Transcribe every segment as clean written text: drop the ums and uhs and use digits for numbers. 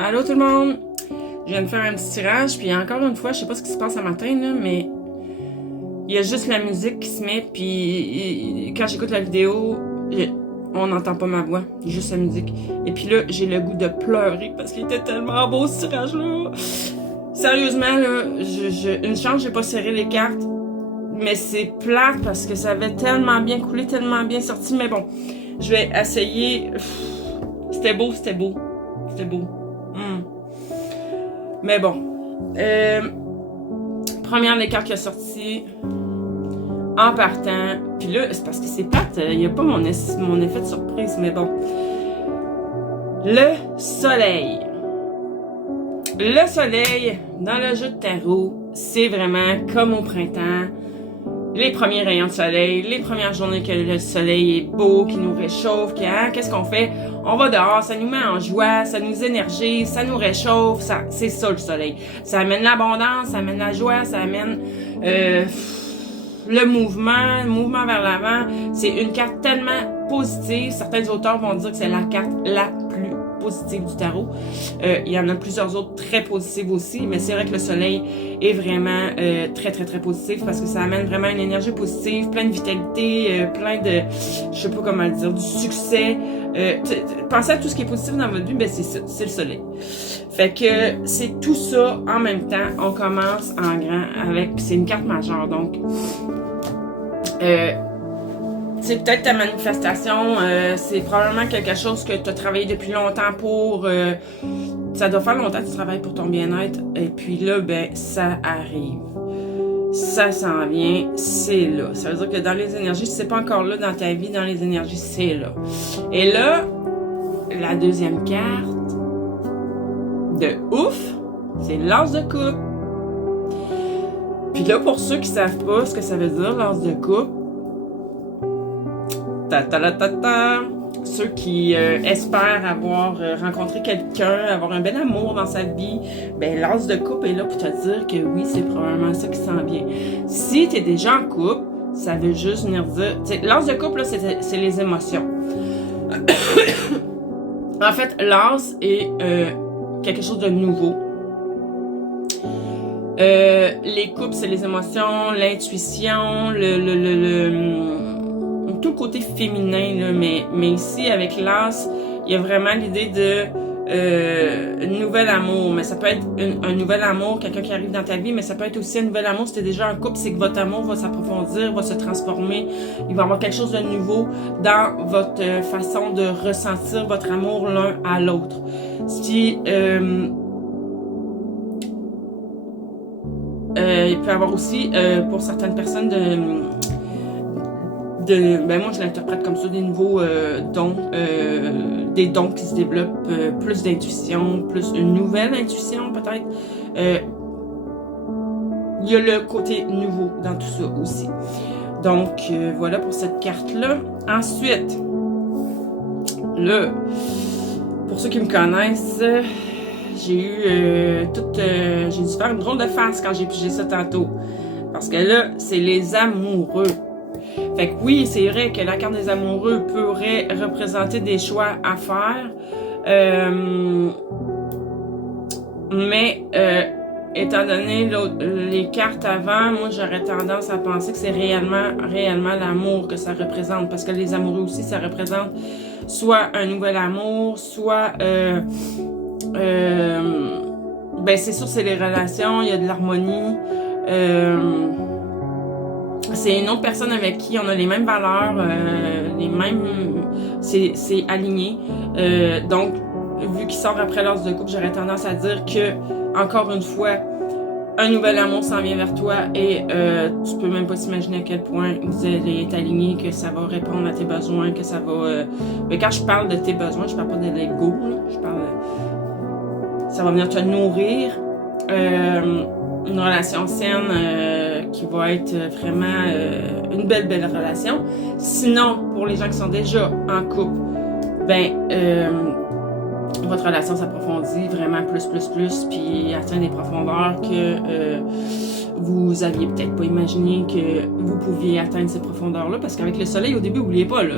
Allô tout le monde! Je viens de faire un petit tirage, puis encore une fois, je sais pas ce qui se passe ce matin, là, mais il y a juste la musique qui se met, puis quand j'écoute la vidéo, on n'entend pas ma voix, juste la musique. Et puis là, j'ai le goût de pleurer parce qu'il était tellement beau ce tirage-là. Sérieusement, là, une chance, j'ai pas serré les cartes, mais c'est plate parce que ça avait tellement bien coulé, tellement bien sorti, mais bon, je vais essayer. C'était beau, c'était beau, c'était beau. Mais bon, première des cartes qui a sorti en partant. Puis là, c'est parce que c'est plate, il n'y a pas mon effet de surprise, mais bon. Le soleil. Le soleil, dans le jeu de tarot, c'est vraiment comme au printemps. Les premiers rayons de soleil, les premières journées que le soleil est beau, qui nous réchauffe, qu'est-ce qu'on fait? On va dehors, ça nous met en joie, ça nous énergise, ça nous réchauffe, c'est ça le soleil. Ça amène l'abondance, ça amène la joie, ça amène le mouvement vers l'avant. C'est une carte tellement positive. Certains auteurs vont dire que c'est la carte la plus positive du tarot. Il y en a plusieurs autres très positives aussi, mais c'est vrai que le soleil est vraiment très très très positif parce que ça amène vraiment une énergie positive, plein de vitalité, plein de, je sais pas comment le dire, du succès. Pensez à tout ce qui est positif dans votre vie, ben c'est ça, c'est le soleil. Fait que c'est tout ça en même temps. On commence en grand avec, c'est une carte majeure, donc c'est peut-être ta manifestation, c'est probablement quelque chose que tu as travaillé depuis longtemps pour. Ça doit faire longtemps que tu travailles pour ton bien-être. Et puis là, ben, ça arrive. Ça s'en vient, c'est là. Ça veut dire que dans les énergies, si c'est pas encore là dans ta vie, dans les énergies, c'est là. Et là, la deuxième carte de ouf, c'est l'as de coupe. Puis là, pour ceux qui savent pas ce que ça veut dire, l'as de coupe, ceux qui espèrent avoir rencontré quelqu'un, avoir un bel amour dans sa vie, ben l'as de coupe est là pour te dire que oui, c'est probablement ça qui s'en vient. Si tu es déjà en couple, ça veut juste venir dire... L'as de coupe, là, c'est les émotions. En fait, l'as est quelque chose de nouveau. Les couples, c'est les émotions, l'intuition, tout le côté féminin, là, mais ici, avec l'as, il y a vraiment l'idée de nouvel amour. Mais ça peut être un nouvel amour, quelqu'un qui arrive dans ta vie, mais ça peut être aussi un nouvel amour. Si t'es déjà en couple, c'est que votre amour va s'approfondir, va se transformer. Il va y avoir quelque chose de nouveau dans votre façon de ressentir votre amour l'un à l'autre. Si... il peut y avoir aussi, pour certaines personnes, ben moi je l'interprète comme ça, des nouveaux dons, des dons qui se développent, plus d'intuition, plus une nouvelle intuition peut-être. Il y a le côté nouveau dans tout ça aussi. Donc voilà pour cette carte-là. Ensuite, là, pour ceux qui me connaissent, j'ai eu j'ai dû faire une drôle de face quand j'ai pigé ça tantôt. Parce que là, c'est les amoureux. Fait que oui, c'est vrai que la carte des amoureux pourrait représenter des choix à faire. Mais étant donné les cartes avant, moi j'aurais tendance à penser que c'est réellement l'amour que ça représente. Parce que les amoureux aussi, ça représente soit un nouvel amour, soit... ben c'est sûr, c'est les relations, il y a de l'harmonie. C'est une autre personne avec qui on a les mêmes valeurs, les mêmes... C'est aligné. Donc, vu qu'il sort après l'as de coupe, j'aurais tendance à dire que, encore une fois, un nouvel amour s'en vient vers toi et tu peux même pas t'imaginer à quel point vous allez être alignés, que ça va répondre à tes besoins, que ça va... Mais quand je parle de tes besoins, je parle pas de l'ego, je parle... Ça va venir te nourrir. Une relation saine qui va être vraiment une belle relation. Sinon, pour les gens qui sont déjà en couple, ben votre relation s'approfondit vraiment plus, puis atteint des profondeurs que vous aviez peut-être pas imaginé que vous pouviez atteindre ces profondeurs-là, parce qu'avec le soleil, au début, n'oubliez pas, là,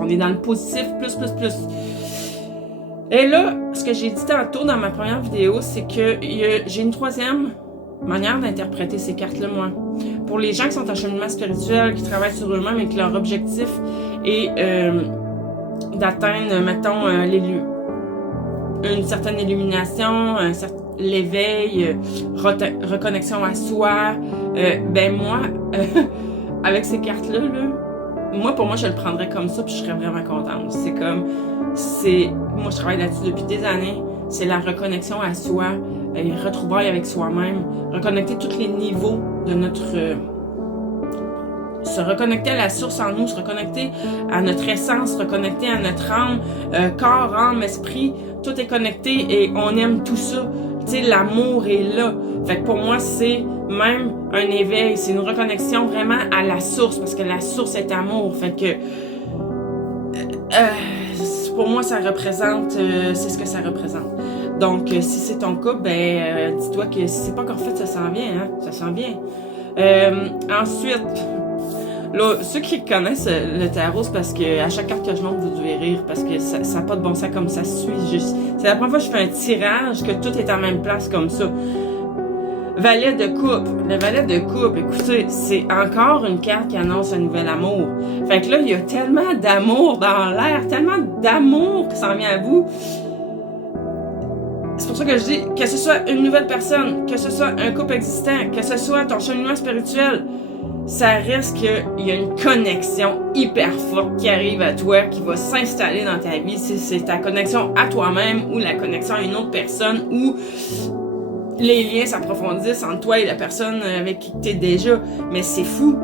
on est dans le positif, plus. Et là, ce que j'ai dit tantôt dans ma première vidéo, c'est que j'ai une troisième manière d'interpréter ces cartes-là, moi. Pour les gens qui sont en cheminement spirituel, qui travaillent sur eux-mêmes et que leur objectif est d'atteindre, mettons, une certaine illumination, l'éveil, reconnexion à soi, ben moi, avec ces cartes-là, pour moi, je le prendrais comme ça, puis je serais vraiment contente. Moi, je travaille là-dessus depuis des années, c'est la reconnexion à soi, retrouvailles avec soi-même, reconnecter tous les niveaux de notre... se reconnecter à la source en nous, se reconnecter à notre essence, se reconnecter à notre âme, corps, âme, esprit, tout est connecté et on aime tout ça. Tu sais, l'amour est là. Fait que pour moi, c'est même un éveil, c'est une reconnexion vraiment à la source, parce que la source est amour. Fait que pour moi, ça représente, c'est ce que ça représente. Donc, si c'est ton cas, ben dis-toi que si c'est pas encore fait, ça s'en vient, hein? Ça s'en vient. Ensuite, là, ceux qui connaissent le tarot, c'est parce que à chaque carte que je montre, vous devez rire, parce que ça n'a pas de bon sens comme ça suit. C'est la première fois que je fais un tirage, que tout est en même place comme ça. Valet de coupe. Le valet de coupe, écoutez, c'est encore une carte qui annonce un nouvel amour. Fait que là, il y a tellement d'amour dans l'air, tellement d'amour qui s'en vient à vous. C'est pour ça que je dis, que ce soit une nouvelle personne, que ce soit un couple existant, que ce soit ton cheminement spirituel, ça reste qu'il y a une connexion hyper forte qui arrive à toi, qui va s'installer dans ta vie. C'est ta connexion à toi-même ou la connexion à une autre personne ou les liens s'approfondissent entre toi et la personne avec qui tu es déjà. Mais c'est fou,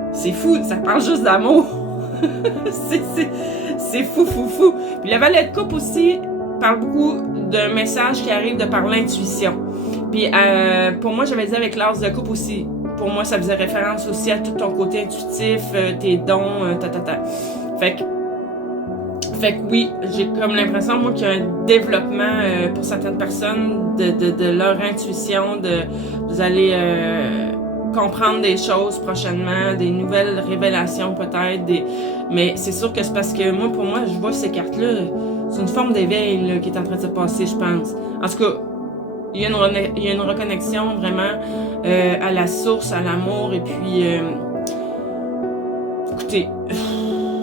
ça parle juste d'amour. c'est fou. Puis la valet de coupe aussi parle beaucoup d'un message qui arrive de par l'intuition. Puis pour moi, j'avais dit avec l'as de coupe aussi. Pour moi, ça faisait référence aussi à tout ton côté intuitif, tes dons, Fait que oui, j'ai comme l'impression, moi, qu'il y a un développement pour certaines personnes de leur intuition, vous allez comprendre des choses prochainement, des nouvelles révélations peut-être, mais c'est sûr que c'est parce que moi, pour moi, je vois ces cartes-là, c'est une forme d'éveil qui est en train de se passer, je pense. En tout cas, il y a une reconnexion vraiment à la source, à l'amour, et puis écoutez,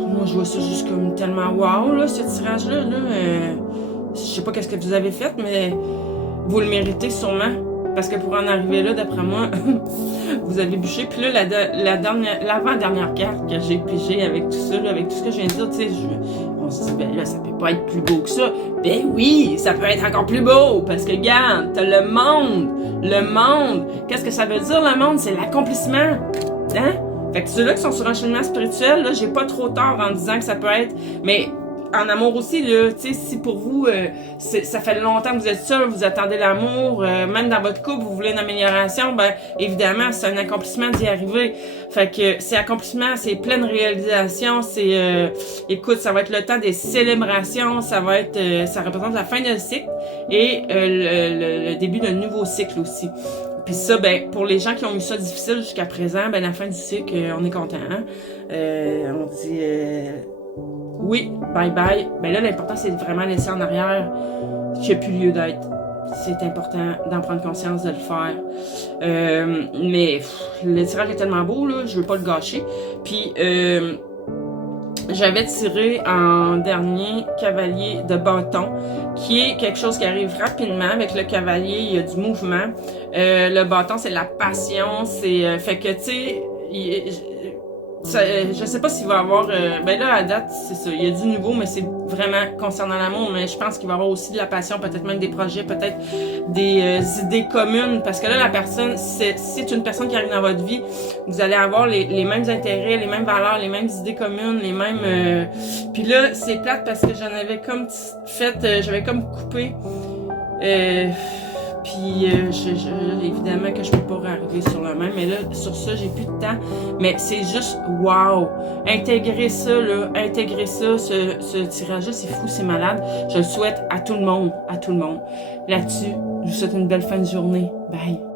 moi je vois ça juste comme tellement wow, là, ce tirage-là, je sais pas qu'est-ce que vous avez fait, mais vous le méritez sûrement, parce que pour en arriver là, d'après moi, vous avez bûché. Puis là, l'avant-dernière carte que j'ai pigée avec tout ça, là, avec tout ce que je viens de dire, tu sais, on se dit, ben là, ça peut pas être plus beau que ça. Ben oui, ça peut être encore plus beau, parce que regarde, t'as le monde. Qu'est-ce que ça veut dire, le monde? C'est l'accomplissement, hein? Fait que ceux-là qui sont sur un cheminement spirituel, là, j'ai pas trop tort en disant que ça peut être, mais en amour aussi, là, tu sais, si pour vous, ça fait longtemps que vous êtes seul, vous attendez l'amour, même dans votre couple, vous voulez une amélioration, ben, évidemment, c'est un accomplissement d'y arriver. Fait que c'est accomplissement, c'est pleine réalisation, écoute, ça va être le temps des célébrations, ça représente la fin d'un cycle et le début d'un nouveau cycle aussi. Puis ça, ben, pour les gens qui ont eu ça difficile jusqu'à présent, ben, la fin du cycle, on est content, hein? On dit, oui, bye bye. Ben là, l'important, c'est de vraiment laisser en arrière qu'il n'y a plus lieu d'être. C'est important d'en prendre conscience, de le faire. Mais le tirage est tellement beau, là, je veux pas le gâcher. Puis, j'avais tiré en dernier cavalier de bâton, qui est quelque chose qui arrive rapidement. Avec le cavalier, il y a du mouvement. Le bâton, c'est de la passion. Fait que, tu sais, je sais pas s'il va y avoir... ben là, à date, c'est ça. Il y a du nouveau, mais c'est vraiment concernant l'amour. Mais je pense qu'il va y avoir aussi de la passion, peut-être même des projets, peut-être des idées communes. Parce que là, la personne, c'est une personne qui arrive dans votre vie. Vous allez avoir les mêmes intérêts, les mêmes valeurs, les mêmes idées communes, les mêmes... Puis là, c'est plate parce que j'en avais comme fait... j'avais comme coupé... Puis évidemment que je peux pas arriver sur le même, mais là, sur ça, j'ai plus de temps. Mais c'est juste wow! Intégrer ça, ce tirage-là, c'est fou, c'est malade. Je le souhaite à tout le monde, Là-dessus, je vous souhaite une belle fin de journée. Bye!